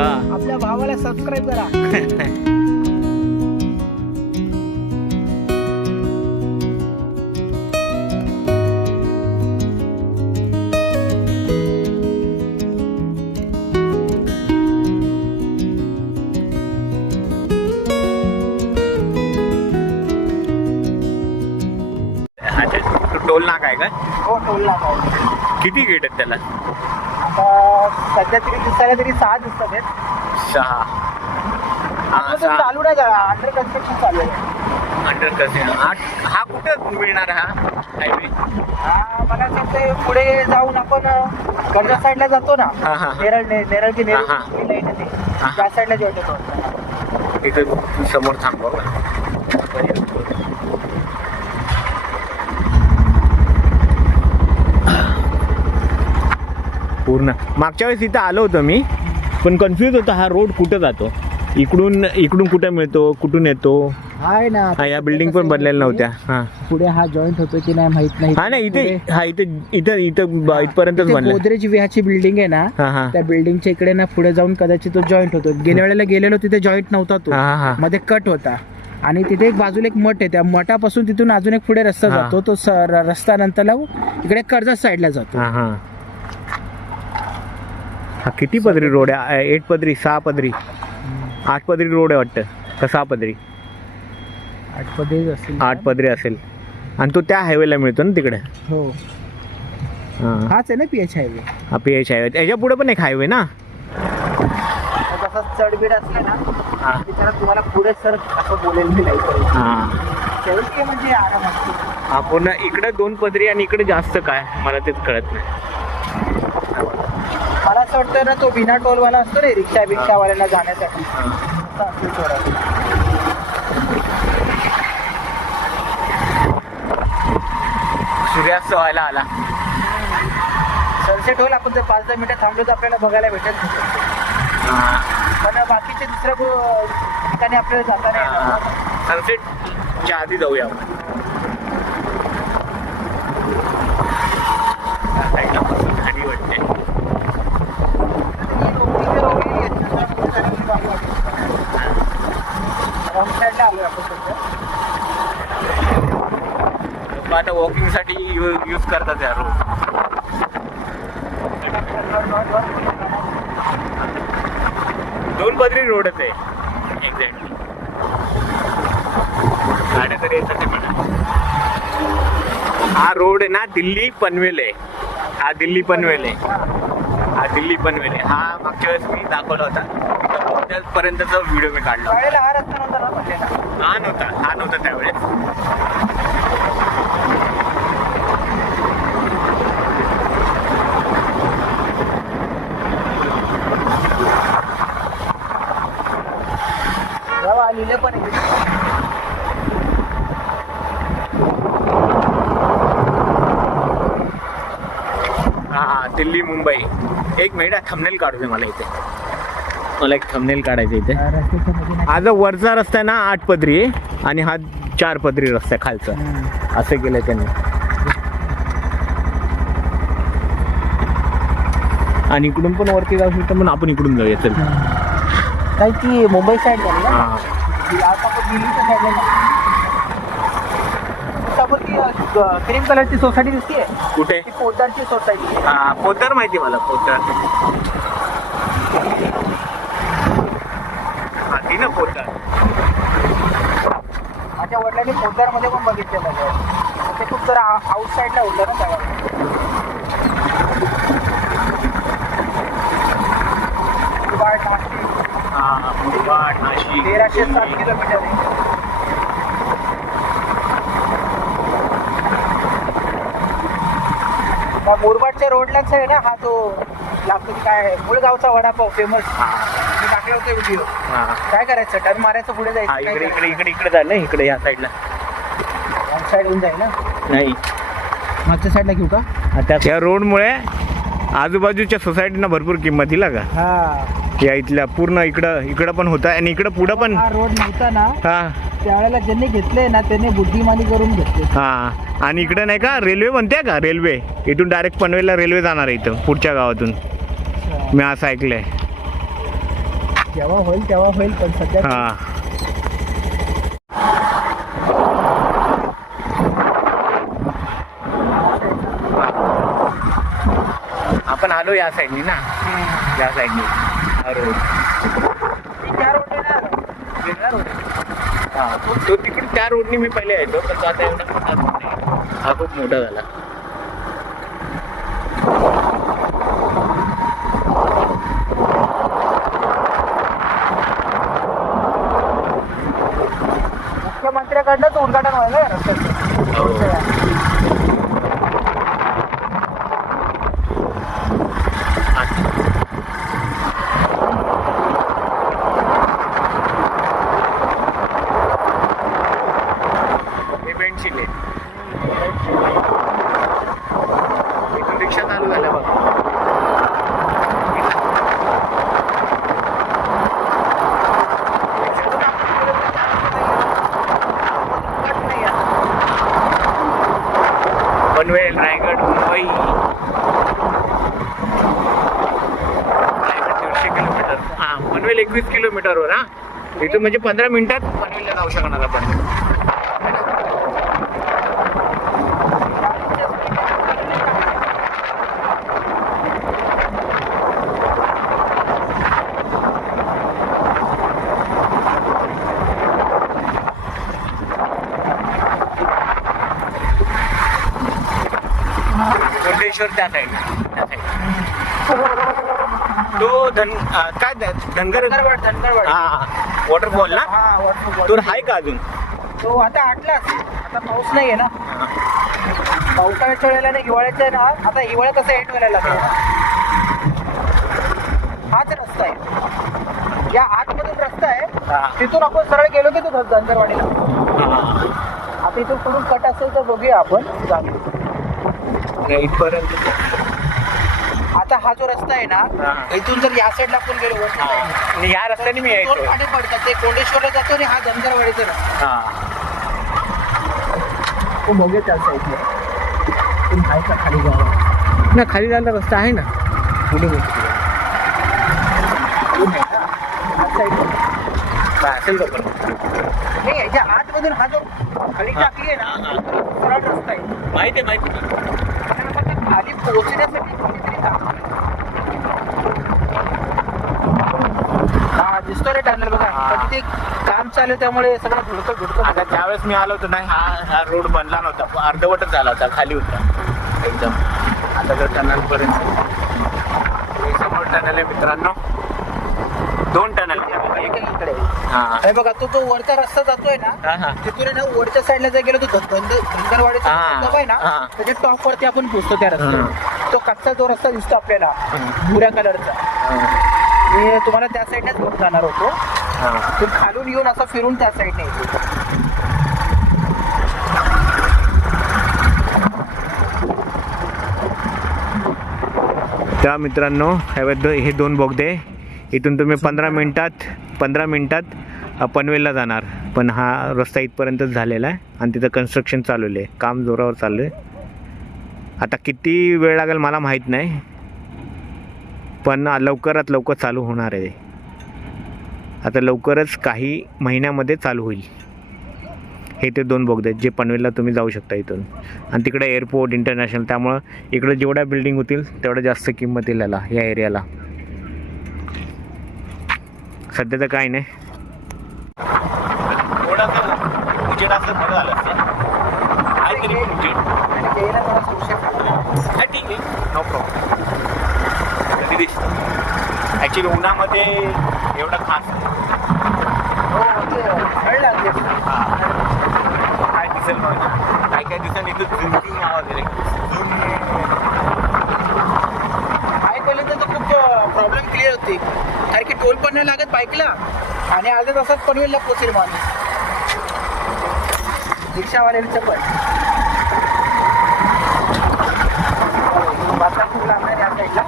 आपल्या भावाला सबस्क्राईब करा. टोल नाका आहे का? हो, टोल नाका आहे. किती गेट आहेत त्याला? आता सध्या तरी दिसायला तरी 6 दिसतात आहेत. 6. चालू नाही का, अंडर कन्स्ट्रक्शन चालू आहे. Under construction. हा कुठे मिळणार हा हायवे? मला असं वाटतंय पुढे जाऊन आपण कर्जत साईडला जातो ना, नेरळ की नेरळ लाईन आहे त्या साईडला जॉईन होतो. इथे समोर थांबव. पूर्ण मागच्या वेळेस इथं आलो होतो मी, पण कन्फ्यूज होतो हा रोड कुठं जातो, इकडून कुठं मिळतो, कुठून येतो. आहे ना, या बिल्डिंग पण बनलेल्या नव्हत्या. हा, पुढे हा जॉईंट होतो की नाही माहित नाही. हा ना, इथं इथपर्यंतच बनलं. गोदरेज विहाची बिल्डिंग आहे ना, त्या बिल्डिंगच्या इकडे ना पुढे जाऊन कदाचित तो जॉईंट होतो. गेल्या वेळेला गेलेलो तिथे जॉईंट नव्हता, तो मध्ये कट होता. आणि तिथे एक बाजूला एक मठ आहे, त्या मठापासून तिथून अजून एक पुढे रस्ता जातो. तो रस्ता नंतरला इकडे कर्जत साईडला जातो. हा किती पदरी रोड आहे? 8 पदरी, 6 पदरी, 8 पदरी रोड आहे वाटतं का 6 पदरी? 8 पदरी असेल. आणि तो त्या हायवेला मिळतो ना तिकडे. हो, हाच आहे ना PH हायवे. हा PH हायवे. त्याच्या पुढे पण एक हायवे ना. जसं चढबीड असले ना त्याच्यात तुम्हाला पुढे सर असं बोलेल मी नाही पाहिजे म्हणजे आराम असतो. हा पूर्ण इकडे 2 पदरी आणि इकडे जास्त काय मला तेच कळत नाही. मला असं वाटतं ना, तो बिना टोलवाला असतो रे, रिक्षावाल्यांना जाण्यासाठी. सूर्यास्त व्हायला आला. सनसेट होईल. आपण जर 5-10 मिनिटं थांबलो तर आपल्याला बघायला भेटेल. पण बाकीचे दुसऱ्या ठिकाणी आपल्याला जाता नाही येणार. सनसेटच्या आधी जाऊया आपण. खाली वाटते. आता वॉकिंग साठी यूज करतात या रोड. 2 पदरी रोडच आहे एक्झॅक्टली. गाड्या तरी येतात म्हणा. हा रोड आहे ना, दिल्ली पनवेल आहे. हा दिल्ली पनवेल आहे. हा मागच्या वेळेस मी दाखवला होता. त्यापर्यंतचा व्हिडिओ मी काढला. हा नव्हता त्यावेळेस. लिहिले पण दिल्ली मुंबई. एक मिनिट, थंबनेल काढू दे मला. इथे मला एक थंबनेल काढायचं इथे. हा जो वरचा रस्ता आहे ना 8 पदरी आहे आणि हा 4 पदरी रस्ता आहे खालचा. असं केलंय त्यांनी. आणि इकडून पण वरती जाऊ शकतो, पण आपण इकडून जाऊया. चल, काही ती मुंबई साईड झाली ना. दिल्लीच्या साईडला क्रीम कलरची सोसायटी दिसते. कुठे? पोद्दारची सोसायटी. पोद्दार माहिती मला. पोद्दार ती ना पोद्दार. माझ्या वडिलांनी पोद्दारमध्ये पण बघितलेलं आहे. ते खूप जरा आउटसाईडला होतं ना त्यावेळेला. नाशिक 1307 किलोमीटर आहे. मुरबाडच्या रोडलाच आहे ना हा, तो लागतो काय मुळगावचा वडापाव फेमस. मी टाकला होता व्हिडिओ. काय करायचं, टर्न मारायचं, पुढे जायचं. इकडे जाईल ना, इकडे या साईडला. साईड होऊन जाईल ना. नाही, मागच्या साईडला घेऊ का? त्या रोडमुळे आजूबाजूच्या सोसायटीना भरपूर किंमत दिला का. या इथल्या पूर्ण इकडं पण होता आणि इकडं पुढं पण. हा रोड नव्हता ना त्यावेळेला ज्यांनी घेतले ना त्यांनी बुद्धिमानी करून घेतले. आणि इकडं नाही का रेल्वे बनते का, रेल्वे इथून डायरेक्ट पनवेलला रेल्वे जाणार आहे इथं पुढच्या गावातून. मी असं ऐकलंय. जेव्हा होईल तेव्हा होईल, पण सध्या हा आपण आलो या साईडनी ना, या साईडनी हा रोड. हा तो तिकडे त्या रोडनी मी पहिले यायचो, पण तो आता एवढा मोठा रोड नाही, हा खूप मोठा झाला. मुख्यमंत्र्याकडनंच उद्घाटन व्हायला रस्त्याचं. रिक्षा चालू झाल्या बघ. पनवेल, रायगड, मुंबई. रायगड 150 किलोमीटर. हा पनवेल 21 किलोमीटरवर. हा इथून म्हणजे 15 मिनिटात पनवेलला जाऊ शकणार आपण. त्या साईड तो धनगर हा वॉटरफॉल ना, तो आहे का अजून? तो आता आटला असेल, आता पाऊस नाही आहे ना. पावसाळ्याच्या वेळेला नाही, हिवाळ्याच्या ना. आता हिवाळ्या कसं एंड व्हायला लागला. हाच रस्ता आहे, या आतमधून रस्ता आहे, तिथून आपण सरळ गेलो की तो धनगरवाडीला. आता इथून पुढून कट असेल तर बघूया आपण जाऊ इथपर्यंत. आता हा जो रस्ता आहे ना, इथून जर या साईडला आपण गेलो आणि या रस्त्याने मी यायचो. पाणी पडतात, ते कोंडेश्वरला जातो आणि हा धनगरवाडीचा रस्ता. तो बघूया त्या साईडला आहे का खाली जायला ना, खाली जायला रस्ता आहे ना पुढे असेल का पण नाही. याच्या आतमधून हा जो खाली टाकली आहे ना, सरळ रस्ता आहे. माहिती आहे खाली पोहोचण्यासाठी कुठेतरी हा दिसतो रे टनल बघा, पण तिथे काम चालू त्यामुळे सगळं धुडकं. आता ज्यावेळेस मी आलो होतो ना, हा रोड बनला नव्हता, अर्धवटच झाला होता, खाली होता एकदम. आता तर टनल पर्यंत समोर टनल आहे मित्रांनो, 2 टनल इकडे. हे बघा तो जो वरचा रस्ता जातोय ना, तिथून ना वरच्या साईडला जर गेलो तो धनगरवाडीचा आहे ना, त्याच्या टॉप वरती आपण पोहोचतो त्या रस्त्यावर. तो कच्चा जो रस्ता दिसतो आपल्याला भुऱ्या कलरचा, मी तुम्हाला त्या साईडनेच घेऊन जाणार होतो. तो खालून येऊन असं फिरून त्या साईडने येतो. त्या मित्रांनो हे 2 बोगदे, इथून तुम्ही 15 मिनिटात पनवेलला जाणार. पण हा रस्ता इथपर्यंतच झालेला आहे आणि तिथं कन्स्ट्रक्शन चालू आहे, काम जोरावर चालू आहे. आता किती वेळ लागेल मला माहीत नाही, पण लवकरात लवकर चालू होणार आहे. आता लवकरच काही महिन्यामध्ये चालू होईल. हे ते 2 बोगदे आहेत जे पनवेलला तुम्ही जाऊ शकता इथून. आणि तिकडे एअरपोर्ट इंटरनॅशनल, त्यामुळं इकडे जेवढ्या बिल्डिंग होतील तेवढं जास्त किंमत येईल याला, या एरियाला. सध्या तर काही नाही, उजेड असं बरं झालं ठीक आहे, नो प्रॉब्लेम. कधी दिसतं ॲक्च्युली उन्हामध्ये एवढं खास काय दिसेल मग, काय दिसेल इथं झुंकिंग आवाज आहे. तर खूप प्रॉब्लेम क्लिअर होती, कारण की टोल पण नाही लागत बाईकला आणि अर्ध्या तासात पनवेलला पोहोचेल माणूस. रिक्षावाल्यांचं पण बाता खूप लागणार या साईडला.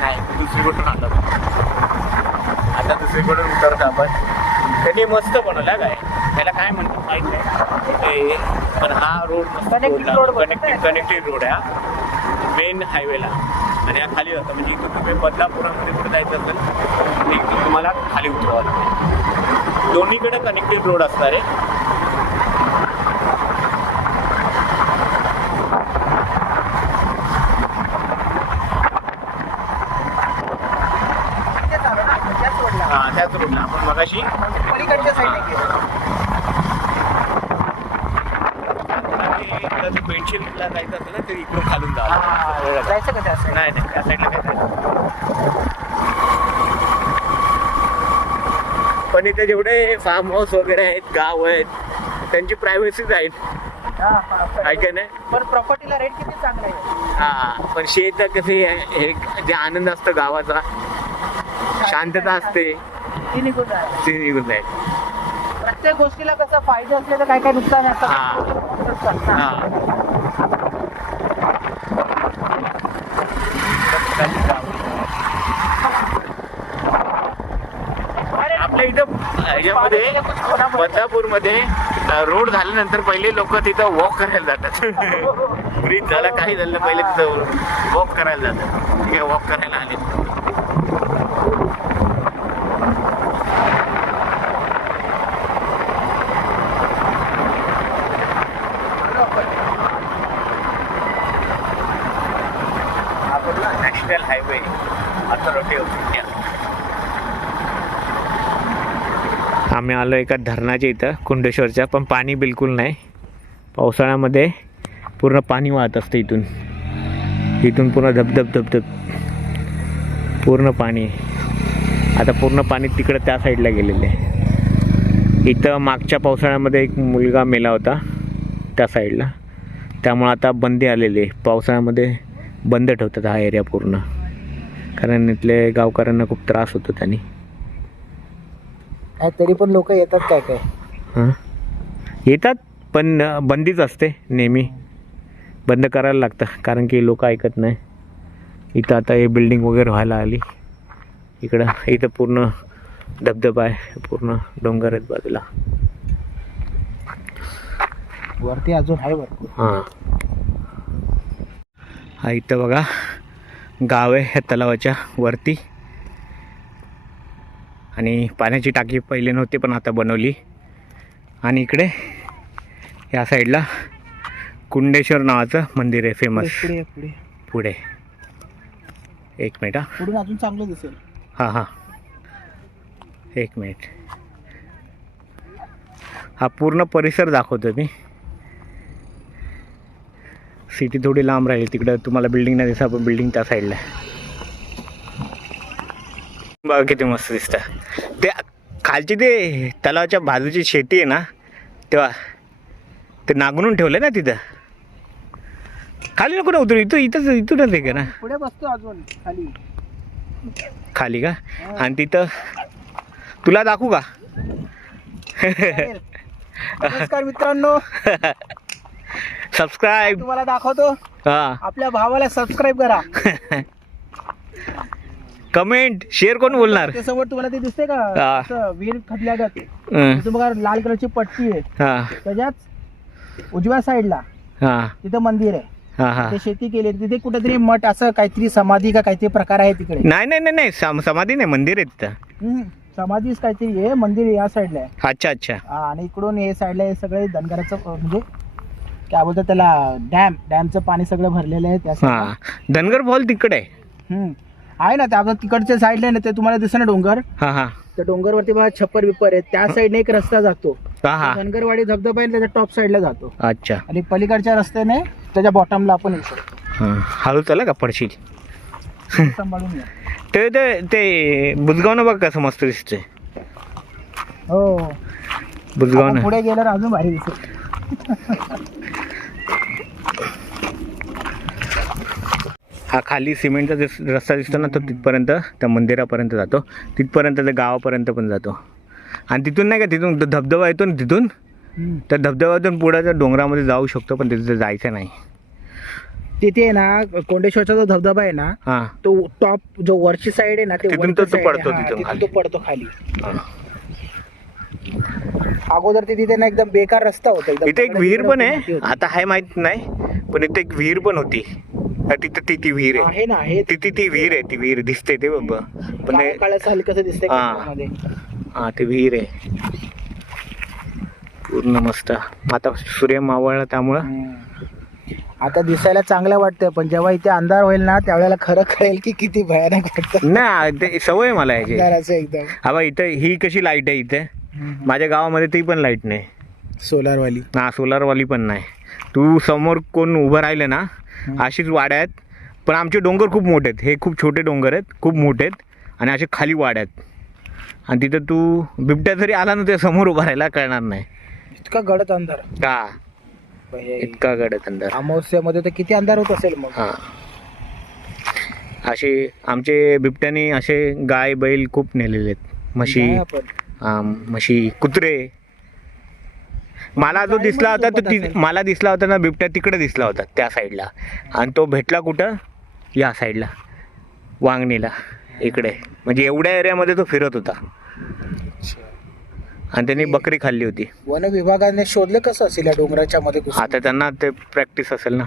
नाही दुसरीकडून आलं, आता दुसरीकडून उतरतो आपण. त्यांनी मस्त बनवला काय, त्याला काय म्हणतात माहीत नाही, पण हा रोड कनेक्टिव्ह रोड आहे. मेन हायवेला आणि हा खाली जातो. म्हणजे इथून तुम्ही बदलापुरामध्ये कुठे जायचं असेल तर इथून तुम्हाला खाली उतरावं लागेल. दोन्हीकडे कनेक्टेड रोड असणार आहे. हां त्याच रोडला आपण मगाशी पलीकडच्या साईडने पेन्शिलला जायचं असेल ना तर इकडून खालून जावं. जायचं का त्या side? नाही नाही त्या साईडला काय पण इथे जेवढे फार्म हाऊस वगैरे आहेत, गाव आहेत, त्यांची प्रायव्हसीच आहेत. आहे का नाही? पण प्रॉपर्टीला रेट किती चांगला आहे. हा पण शेत कसे हे जे आनंद असतो गावाचा, शांतता असते, ती निघून जाईल. ते निघून जाईल. प्रत्येक गोष्टीला कसं फायदे असले तर काय काय नुकसान असतं. आपल्या इथं ह्याच्यामध्ये बदलापूरमध्ये रोड झाल्यानंतर पहिले लोक तिथं वॉक करायला जातात. ब्रिज झाला काही झालं पहिले तिथं वॉक करायला जातात. ठीक आहे, वॉक करायला आले. National highway authority of India. आम्ही आलो एका धरणाच्या इथं कुंडेश्वरच्या, पण पाणी बिलकुल नाही. पावसाळ्यामध्ये पूर्ण पाणी वाहत असतं इथून. इथून पूर्ण धबधब धबधब पूर्ण पाणी. आता पूर्ण पाणी तिकडं त्या साईडला गेलेलं आहे. इथं मागच्या पावसाळ्यामध्ये एक मुलगा मेला होता त्या साईडला, त्यामुळं आता बंदी आलेली आहे. पावसाळ्यामध्ये बंद ठेवतात हा एरिया पूर्ण, कारण इथले गावकऱ्यांना खूप त्रास होतो त्यांनी. तरी पण लोक येतात काय काय. हां येतात पण बंदीच असते नेहमी. बंद करायला लागतं कारण की लोक ऐकत नाही. इथं आता हे बिल्डिंग वगैरे व्हायला आली. इथं पूर्ण धबधबा आहे, पूर्ण डोंगर आहेत बाजूला. वरती अजून आहे भरपूर. हां हा इथं बघा गाव आहे ह्या तलावाच्या वरती. आणि पाण्याची टाकी पहिले नव्हती पण आता बनवली. आणि इकडे या साईडला कुंडेश्वर नावाचं मंदिर आहे फेमस. पुढे एक मिनिट. पुढून अजून चांगलं दिसेल. हां हां एक मिनिट. हा पूर्ण परिसर दाखवतो मी. सिटी थोडी लांब राहील, तिकडं तुम्हाला बिल्डिंग नाही दिसत, पण बिल्डिंग त्या साईडला आहे. बघा किती मस्त दिसतं. ते खालची ते तलावाच्या बाजूची शेती आहे ना, तेव्हा ते नांगरून ठेवलं ना तिथं. खाली नको ना उतरू, इथूनच आहे का ना. पुढे बसतो अजून खाली. खाली का? आणि तिथं तुला दाखवू का? नमस्कार मित्रांनो. सबस्क्राईब तुम्हाला दाखवतो. हां आपल्या भावाला सबस्क्राईब करा. कमेंट शेअर कोण बोलणार. त्यासमोर तुम्हाला ते दिसते का असं विहीर खदल्यागत. हां तिथं बघा लाल कलरची पट्टी आहे. हां त्याच्यात उजव्या साईडला हां तिथं मंदिर आहे. हां हां ते शेती केली तिथे कुठेतरी मठ असं काहीतरी समाधी का काहीतरी प्रकार आहे तिकडे. नाही नाही नाही नाही समाधी नाही, मंदिर आहे तिथं. समाधीच काहीतरी आहे. मंदिर या साईडला आहे. अच्छा अच्छा. आणि इकडून हे साईडला हे सगळे धनगराचं म्हणजे काय बोलतात त्याला, डॅमचं पाणी सगळं भरलेलं आहे त्या side ला. हां धनगर फॉल तिकडे आहे. आहे ना त्या तिकडच्या साईडला ना, ते तुम्हाला दिसतं ना डोंगर. हां हां त्या डोंगरवरती बघा छप्पर बिप्पर आहे. त्या साईडने एक रस्ता जातो. हां हां धनगरवाडी धबधबा आहे त्याच्या टॉप साईडला जातो. अच्छा. आणि पलीकडच्या रस्त्याने त्याच्या बॉटमला आपण येऊ शकतो. हां हळू चला का पडशील. सांभाळून या. ते ते ते बुजगावनं बघ कसं मस्त दिसतंय. हो बुजगावनं पुढे गेल्यावर अजून भारी दिसेल. हा खाली सिमेंटचा रस्ता दिसतो ना, तो तिथपर्यंत त्या मंदिरापर्यंत जातो. तिथपर्यंत त्या गावापर्यंत पण जातो. आणि तिथून नाही का, तिथून धबधबा येतो ना, तिथून त्या धबधब्यातून पुढे डोंगरामध्ये जाऊ शकतो, पण तिथे जायचं नाही. तिथे आहे ना कोंडेश्वरचा जो धबधबा आहे ना, हां तो टॉप जो वरची साईड आहे ना, तिथून तो पडतो. तिथून तो पडतो खाली. अगोदर तिथे ना एकदम बेकार रस्ता होता. इथे एक विहीर पण आहे, आता हाय माहित नाही, पण इथे एक विहीर पण होती. तिथं ती विहीर आहे. आहे ना, आहे ती विहीर आहे, ती विहीर दिसते ते बाबा. पण काळ्या काळ्याचं हलकं कसं दिसतंय हा. मध्ये. हा ते विहीर आहे पूर्ण मस्त. आता सूर्य मावळला त्यामुळं आता दिसायला चांगलं वाटतंय, पण जेव्हा इथे अंधार होईल ना त्यावेळेला खरं कळेल की किती भयानक वाटतं. नाही ते सवय आहे मला याची. अंधाराचं एकदम. हा बा इथं ही कशी लाईट आहे इथे, माझ्या गावामध्ये ती पण लाईट नाही. सोलारवाली. हा सोलारवाली पण नाही. तू समोर कोण उभं राहिले ना, अशीच वाड्या आहेत. पण आमचे डोंगर खूप मोठे आहेत, हे खूप छोटे डोंगर आहेत, खूप मोठे आहेत आणि असे खाली वाड्या आहेत. आणि तिथं तू बिबट्या जरी आला ना, त्या समोर उभं राहायला कळणार नाही. इतका गडद अंधार. का इतका गडद अंधार. अमावस्यामध्ये तर किती अंधार होत असेल मग. हा असे आमचे बिबट्याने असे गाय बैल खूप नेलेले आहेत, म्हशी. नाही आपण. हा म्हशी, कुत्रे. मला जो दिसला होता तो मला दिसला होता ना बिबट्या, तिकडे दिसला होता त्या साईडला. आणि तो भेटला कुठं, या साईडला वांगणीला इकडे. म्हणजे एवढ्या एरियामध्ये तो फिरत होता आणि त्यांनी बकरी खाल्ली होती. वन विभागाने शोधलं कसं असेल या डोंगराच्या मध्ये घुसून? आता त्यांना ते प्रॅक्टिस असेल ना.